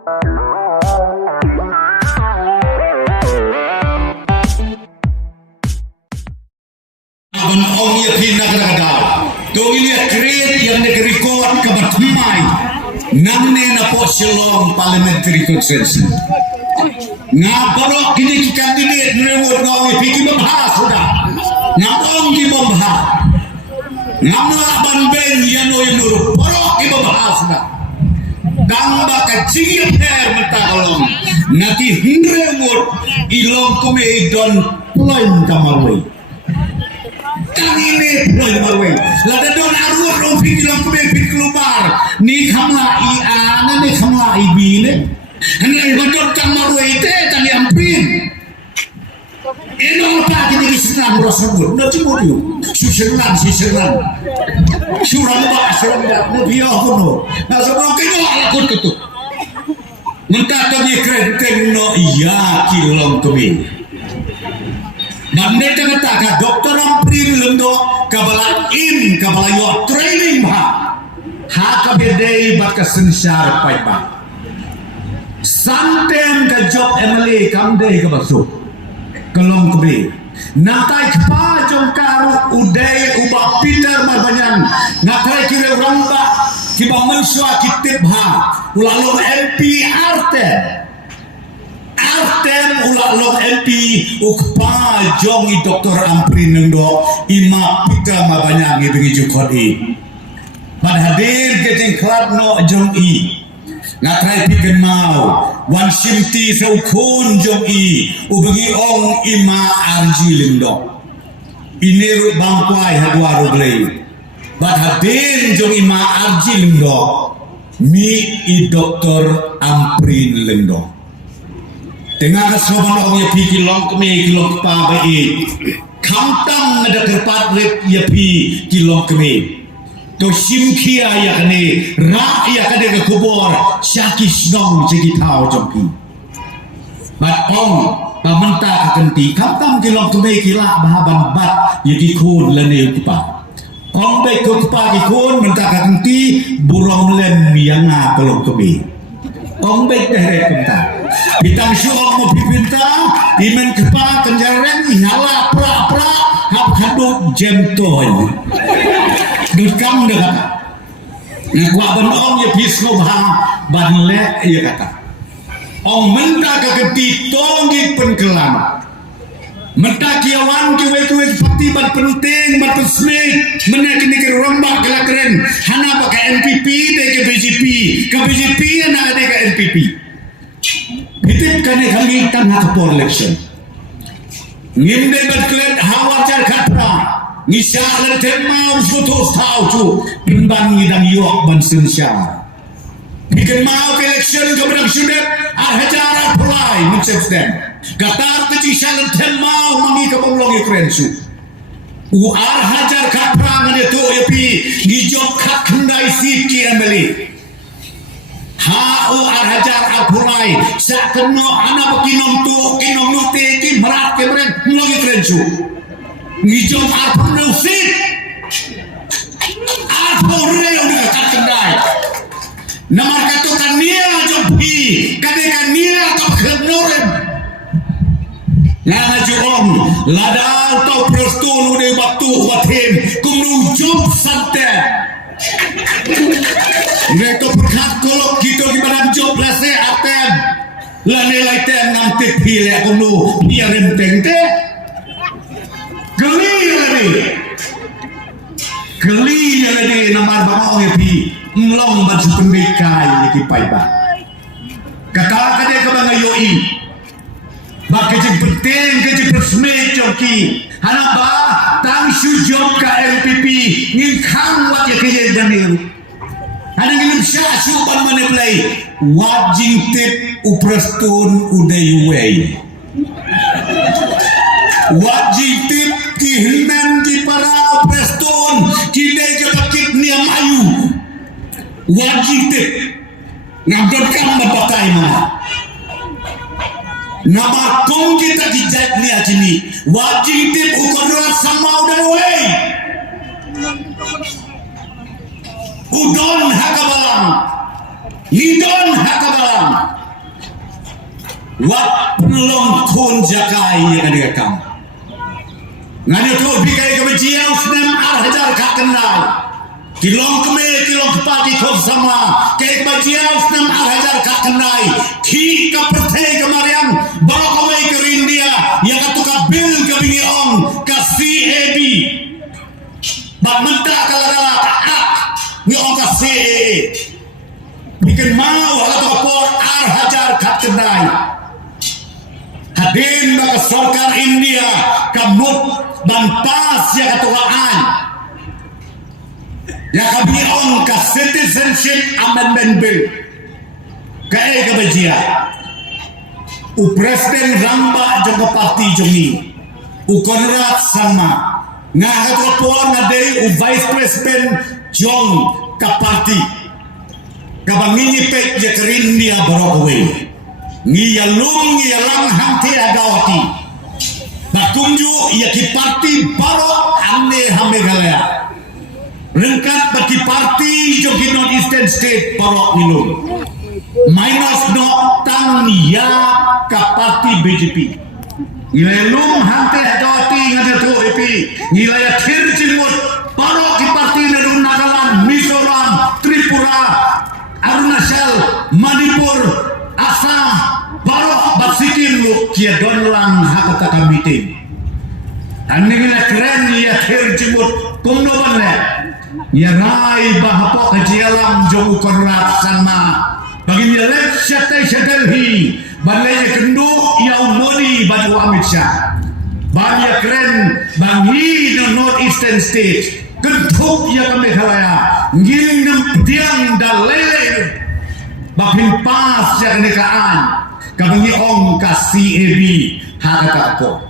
Abang Ong ya pindah ke Gadau. Dong ini kreat yang nag-record kabatumay. Namne na po silong parliamentary consensus. Nga barok kini candidate reward ng Ong Piki Babha sudah. Nga Ong Babha. Nga mga banben yan o yunuro. Barok Babha sudah. Dang baka jingya per matakalong. Ngati reward ilong kumidon puloy kamarway. Kang ini puloy kamarway. Lada don arwah Ong Piki long kumidon keluar. Ni kamla iana ni kamla ibine. Hanya badot kamarway te tani amprin. Ino pa kini kisna murasabur. Na timur yu. Susiran. Surang ba. Nabiya kuno. Nasa mga kino alakot kuto. Mentatang ye krenten no iya kilong kami. Namne tanga doktor amprin lendo kabalain kabalayo training ha. Ha kabedei baka sensar pai ba. Santem ka job Emily kamde ka baso. Kelong kebe. Nakai kpa jong karu uday ubah Peter marbanyan. Nakai kira ramba kiba mensua kitip ha. Ulalong MP Artem ulalong MP ukpa jong i doktor amprin nendo ima Peter marbanyan ngibingi jukodi. Bad hadir keting klad no jong i. Ngatrai piken mau wan simti sa ukon jong i ubagi ong ima arji lindo iniru bangkwai hadwaru glei bat hadir jong ima arji lindo mi i doktor amprin lindo tengah kasoban ong ya pi kilong keme kilong pa bai kamtang ada kerpat rep ya pi kilong keme to simkia yakni ra yakade ke kubur syakis nong segi tau jongki bat ong pamenta kakenti kaptam kilong keme kila bahaban bat yaki kun lene kupa ong be kupa ki kun menta kakenti burong len mianga kolong keme ong be dere kunta bitang syuong mo pipinta imen kupa kenjaren nyala pra hap haduk jemtoy dukam dekat. Ikwa ban ong ya pisno bah ban le ya kata. Ong menta kaketi tongi penkelam. Menta kiawan kiwe seperti ban penting ban pesmik mena kini ke rombak kelakeren hana pakai NPP de ke BJP na de ke NPP. Hitip kane kami tangha por election. Ngimde berkelet hawajar khatra. Ngisya lenten mau sutos tau tu bimbang ngidang yok ban sensya. Bikin mau election kemenang sudet hajar pulai menciptakan. Katar kecil lenten mau mangi kebonglong ikrensu. Uar hajar kaprang itu epi ngijok kak kendai siki emeli. Ha uar hajar pulai sak keno ana bekinom tu kinom nute ki merat kemren ngong ikrensu. Ngijong apa nusik apa reo dengan kat kendai nama katukan nia jompi kadekan nia atau kenorem nah juom ladal tau prostol udah waktu watim kumnu job sante mereka berkat kolok gitu gimana job lase atem lane laiten nanti pilih kumnu biarin tengte Geli lagi namar bapa ong epi nglong baju pendekai lagi paiba. Kata kade kabang yoi. Ba kejing penting kejing persme joki. Hana ba tang sujud ka LPP ngin khang wat ya kejing danil. Hana ngin sya suban mane play wajing tip uprastun uday way. Wajib tip kihinan ki para preston kidai ke pakit ni amayu wajib tip ngadotkan bapakai mana nama kong kita dijat ni acini wajib tip ukodrat sama udah wey udon hakabalang hidon hakabalang wat pelong kun jakai yang ada kam ngani tu bikai kebencian senam hajar kak kenal kilong keme kilong kepati kau sama ke kebencian senam hajar kak kenal ki kapertai kemarian bawa kawai ke India yang katuka bil ke bingi ong ke CAB bak mentak kala-kala kaak ni ong ke CAA bikin mau atau por hajar kak kenal hadir bagi sarkar India kamut dan pas ya ketuaan ya kami on ke citizenship amendment bill ke kebajia u presiden ramba jangka parti jongi u Konrad sama ngah ketuaan ngade u vice president jong ke parti kabangini pek ya ke India Broadway ngi yalung ngi yalang hanti agawati bakunju ya ki parti baro amne hame galaya rengkat baki parti jogi non eastern state baro nilung minus no tang ya ka parti BJP ngilelung hanti agawati ngada tu epi ngilaya khir cilmut baro ki parti nerun Nagaland Mizoram Tripura Arunachal Manipur Asam baru bersikim lu kia donlang hak kata meeting. Ane gila keren ya terjemut kumno banne. Ya rai bahapok kejialam jauh Konrad sama. Bagi dia lep syatai hi. Banle ya kendu ya umoni baju Amit Shah. Bagi ya keren bangi no North Eastern States. Kentuk ya kami kalaya. Ngiling nem tiang dan lele. Bakin pas yang nekaan kabangi ong ka CAB haka ako